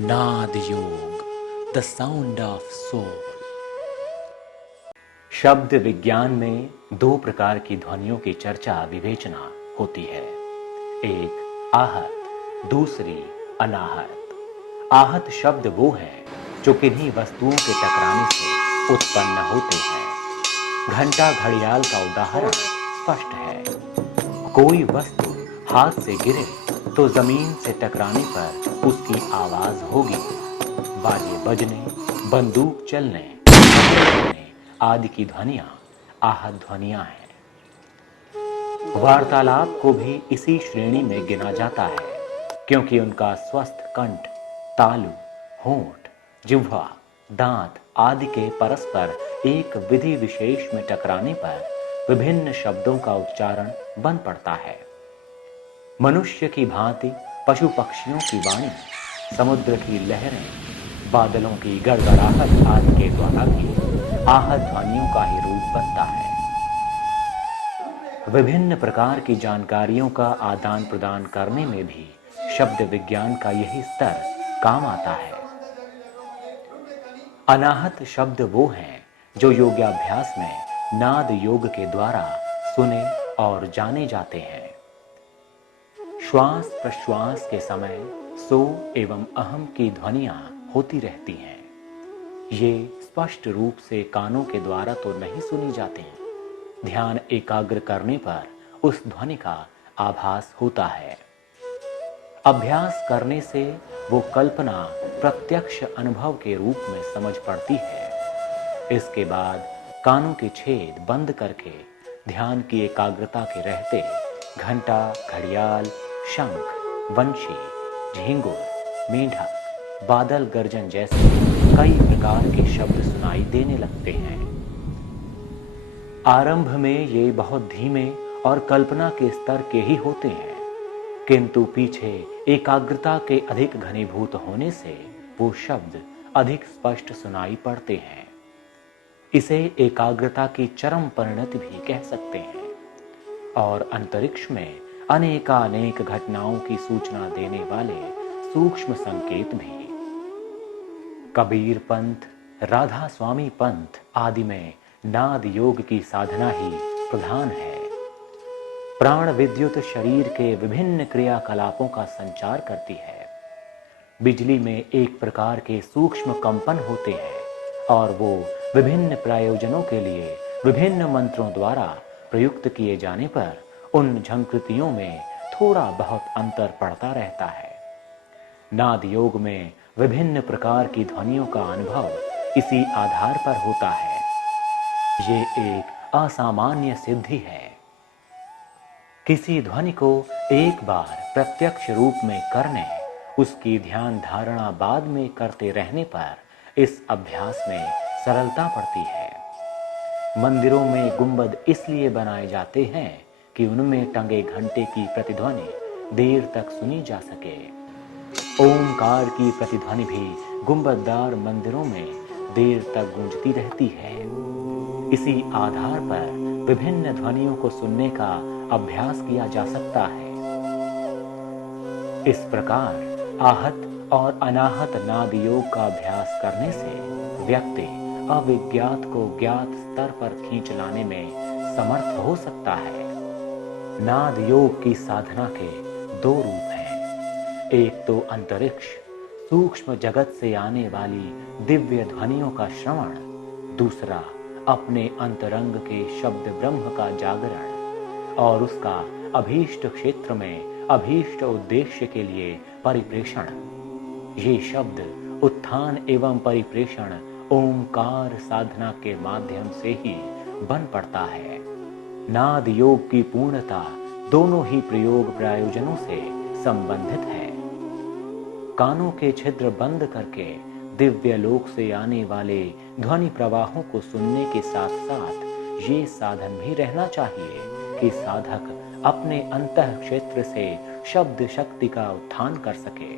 नाद योग, the sound of soul. शब्द विज्ञान में दो प्रकार की ध्वनियों की चर्चा विवेचना होती है। एक आहत, दूसरी अनाहत। आहत शब्द वो है जो किन्हीं वस्तुओं के टकराने से उत्पन्न होते हैं। घंटा घड़ियाल का उदाहरण स्पष्ट है। कोई वस्तु हाथ से गिरे तो जमीन से टकराने पर उसकी आवाज होगी। बाजे बजने, बंदूक चलने, आदि की ध्वनियां आहत ध्वनियां हैं। वार्तालाप को भी इसी श्रेणी में गिना जाता है, क्योंकि उनका स्वस्थ कंठ, तालु, होंठ, जिह्वा, दांत आदि के परस्पर एक विधि विशेष में टकराने पर विभिन्न शब्दों का उच्चारण बन पड़ता है। मनुष्य की भांति पशु पक्षियों की वाणी, समुद्र की लहरें, बादलों की गड़गड़ाहट आदि के द्वारा भी आहत ध्वनियों का ही रूप बनता है। विभिन्न प्रकार की जानकारियों का आदान प्रदान करने में भी शब्द विज्ञान का यही स्तर काम आता है। अनाहत शब्द वो हैं जो योगाभ्यास में नाद योग के द्वारा सुने और जाने जाते हैं। श्वास प्रश्वास के समय सो एवं अहम की ध्वनियां होती रहती हैं। ये स्पष्ट रूप से कानों के द्वारा तो नहीं सुनी जाती। ध्यान एकाग्र करने पर उस ध्वनि का आभास होता है। अभ्यास करने से वो कल्पना प्रत्यक्ष अनुभव के रूप में समझ पड़ती है। इसके बाद कानों के छेद बंद करके ध्यान की एकाग्रता के रहते घंटा, घड़ियाल, शंख, वंशी, झींगुर, मेंढक, बादल गर्जन जैसे कई प्रकार के शब्द सुनाई देने लगते हैं। आरंभ में ये बहुत धीमे और कल्पना के स्तर के ही होते हैं, किंतु पीछे एकाग्रता के अधिक घनीभूत होने से वो शब्द अधिक स्पष्ट सुनाई पड़ते हैं। इसे एकाग्रता की चरम परिणति भी कह सकते हैं। और अंतरिक्ष में अनेकानेक घटनाओं की सूचना देने वाले सूक्ष्म संकेत भी। कबीर पंथ, राधा स्वामी पंथ आदि में नाद योग की साधना ही प्रधान है। प्राण विद्युत शरीर के विभिन्न क्रियाकलापों का संचार करती है। बिजली में एक प्रकार के सूक्ष्म कंपन होते हैं और वो विभिन्न प्रयोजनों के लिए विभिन्न मंत्रों द्वारा प्रयुक्त किए जाने पर उन झंकृतियों में थोड़ा बहुत अंतर पड़ता रहता है। नाद योग में विभिन्न प्रकार की ध्वनियों का अनुभव इसी आधार पर होता है। ये एक असामान्य सिद्धि है। किसी ध्वनि को एक बार प्रत्यक्ष रूप में करने, उसकी ध्यान धारणा बाद में करते रहने पर इस अभ्यास में सरलता पड़ती है। मंदिरों में गुंबद इसलिए बनाए जाते हैं कि उनमें टंगे घंटे की प्रतिध्वनि देर तक सुनी जा सके। ओमकार की प्रतिध्वनि भी गुंबददार मंदिरों में देर तक गूंजती रहती है। इसी आधार पर विभिन्न ध्वनियों को सुनने का अभ्यास किया जा सकता है। इस प्रकार आहत और अनाहत नाद योग का अभ्यास करने से व्यक्ति अविज्ञात को ज्ञात स्तर पर खींच लाने में समर्थ हो सकता है। नाद योग की साधना के दो रूप हैं। एक तो अंतरिक्ष, सूक्ष्म जगत से आने वाली दिव्य ध्वनियों का श्रवण, दूसरा अपने अंतरंग के शब्द ब्रह्म का जागरण और उसका अभीष्ट क्षेत्र में अभीष्ट उद्देश्य के लिए परिप्रेषण। ये शब्द उत्थान एवं परिप्रेषण ओमकार साधना के माध्यम से ही बन पड़ता है। नाद योग की पूर्णता दोनों ही प्रयोग प्रयोजनों से संबंधित है। कानों के छिद्र बंद करके दिव्य लोक से आने वाले ध्वनि प्रवाहों को सुनने के साथ साथ ये साधन भी रहना चाहिए कि साधक अपने अंतः क्षेत्र से शब्द शक्ति का उत्थान कर सके।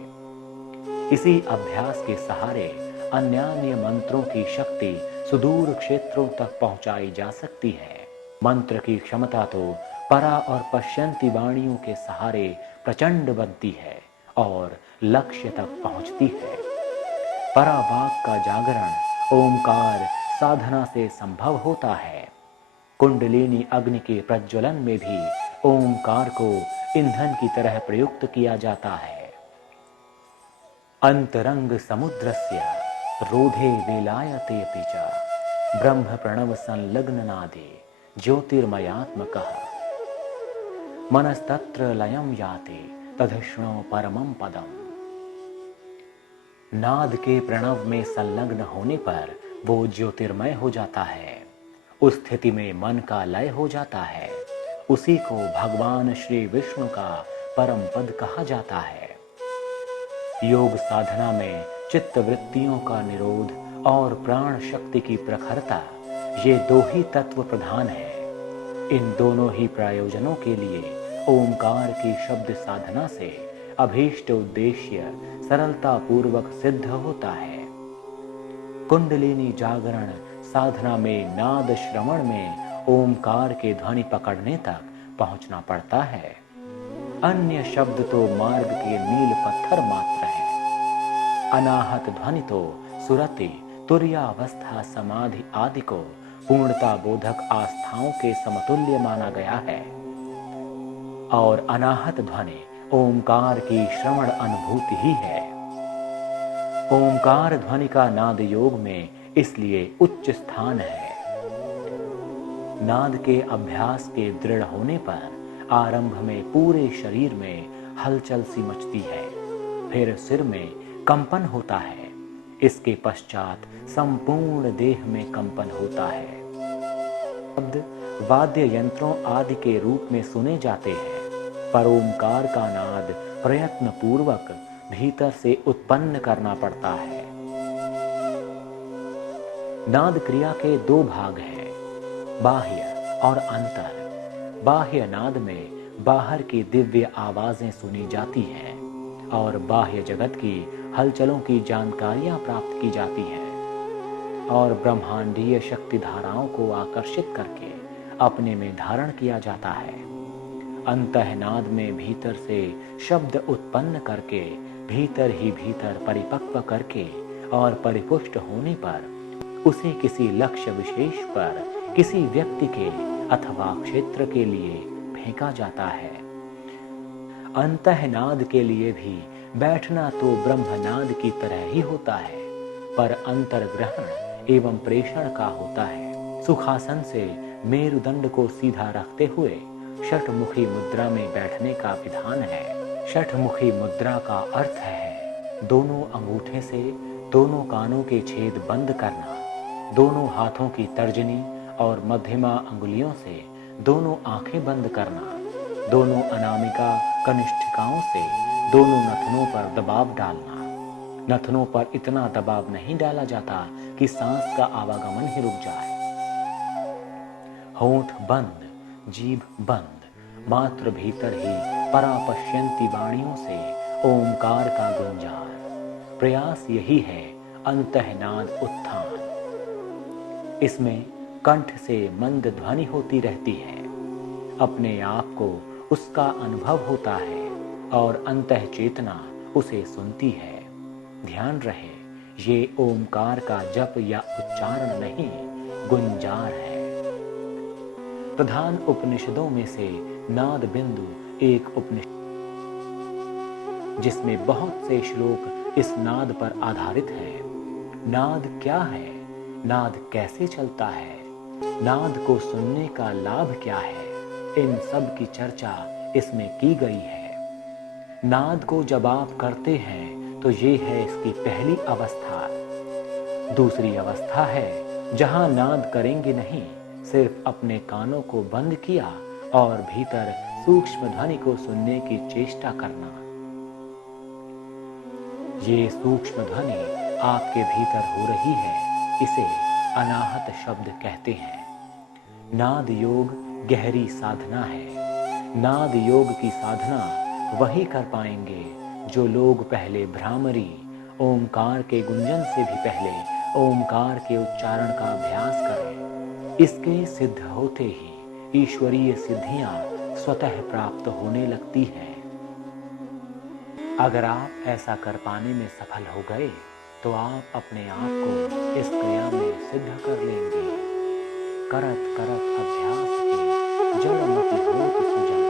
इसी अभ्यास के सहारे अन्यान्य मंत्रों की शक्ति सुदूर क्षेत्रों तक पहुंचाई जा सकती है। मंत्र की क्षमता तो परा और पश्यंती वाणियों के सहारे प्रचंड बनती है और लक्ष्य तक पहुंचती है। परावाक का जागरण ओमकार साधना से संभव होता है। कुंडलिनी अग्नि के प्रज्वलन में भी ओमकार को ईंधन की तरह प्रयुक्त किया जाता है। अंतरंग समुद्रस्य रोधे वेलायते पिचा ब्रह्म प्रणव संलग्न नादे ज्योतिर्मयात्मकः मनस्तत्र लयं याते तधिष्णो परमं पदम। नाद के प्रणव में संलग्न होने पर वो ज्योतिर्मय हो जाता है। उस स्थिति में मन का लय हो जाता है। उसी को भगवान श्री विष्णु का परम पद कहा जाता है। योग साधना में चित्त वृत्तियों का निरोध और प्राण शक्ति की प्रखरता, ये दो ही तत्व प्रधान है। इन दोनों ही प्रयोजनों के लिए ओमकार की शब्द साधना से अभीष्ट उद्देश्य सरलता पूर्वक सिद्ध होता है। कुंडलिनी जागरण साधना में नाद श्रवण में ओमकार के ध्वनि पकड़ने तक पहुंचना पड़ता है। अन्य शब्द तो मार्ग के नील पत्थर मात्र है। अनाहत ध्वनि तो सुरति, तुर्यावस्था, समाधि आदि को पूर्णता बोधक आस्थाओं के समतुल्य माना गया है और अनाहत ध्वनि ओमकार की श्रवण अनुभूति ही है। ओमकार ध्वनि का नाद योग में इसलिए उच्च स्थान है। नाद के अभ्यास के दृढ़ होने पर आरंभ में पूरे शरीर में हलचल सी मचती है, फिर सिर में कंपन होता है, इसके पश्चात संपूर्ण देह में कंपन होता है। शब्द वाद्य यंत्रों आदि के रूप में सुने जाते हैं, पर ओमकार का नाद प्रयत्न पूर्वक भीतर से उत्पन्न करना पड़ता है। नाद क्रिया के दो भाग हैं, बाह्य और अंतर। बाह्य नाद में बाहर की दिव्य आवाजें सुनी जाती हैं और बाह्य जगत की हलचलों की जानकारियां प्राप्त की जाती हैं और ब्रह्मांडीय शक्ति धाराओं को आकर्षित करके अपने में धारण किया जाता है। अंतःनाद में भीतर से शब्द उत्पन्न करके भीतर ही भीतर परिपक्व करके और परिपुष्ट होने पर उसे किसी लक्ष्य विशेष पर किसी व्यक्ति के अथवा क्षेत्र के लिए फेंका जाता है। अंतःनाद के लिए भी बैठना तो ब्रह्मनाद की तरह ही होता है, पर अंतर्ग्रहण एवं प्रेषण का होता है। सुखासन से मेरुदंड को सीधा रखते हुए षटमुखी मुद्रा में बैठने का विधान है। षटमुखी मुद्रा का अर्थ है दोनों अंगूठे से दोनों कानों के छेद बंद करना, दोनों हाथों की तर्जनी और मध्यमा अंगुलियों से दोनों आंखें बंद करना, दोनों अनामिका कनिष्ठिकाओं से दोनों नथनों पर दबाव डालना। नथनों पर इतना दबाव नहीं डाला जाता कि सांस का आवागमन ही रुक जाए। होंठ बंद, जीभ बंद, मात्र भीतर ही परापश्यंती वाणियों से ओमकार का गुंजार। प्रयास यही है अंतःनाद उत्थान। इसमें कंठ से मंद ध्वनि होती रहती है, अपने आप को उसका अनुभव होता है और अंतः चेतना उसे सुनती है। ध्यान रहे, ये ओमकार का जप या उच्चारण नहीं, गुंजार है। प्रधान उपनिषदों में से नाद बिंदु एक उपनिषद जिसमें बहुत से श्लोक इस नाद पर आधारित है। नाद क्या है? नाद कैसे चलता है? नाद को सुनने का लाभ क्या है? इन सब की चर्चा इसमें की गई है। नाद को जब आप करते हैं तो ये है इसकी पहली अवस्था। दूसरी अवस्था है जहां नाद करेंगे नहीं, सिर्फ अपने कानों को बंद किया और भीतर सूक्ष्म ध्वनि को सुनने की चेष्टा करना। ये सूक्ष्म ध्वनि आपके भीतर हो रही है, इसे अनाहत शब्द कहते हैं। नाद योग गहरी साधना है। नाद योग की साधना वही कर पाएंगे जो लोग पहले भ्रामरी ओमकार के गुंजन से भी पहले ओमकार के उच्चारण का अभ्यास करें। इसके सिद्ध होते ही ईश्वरीय सिद्धियां स्वतः प्राप्त होने लगती हैं। अगर आप ऐसा कर पाने में सफल हो गए तो आप अपने आप को इस क्रिया में सिद्ध कर लेंगे। करत करत अभ्यास के जड़ मति होत सुजन,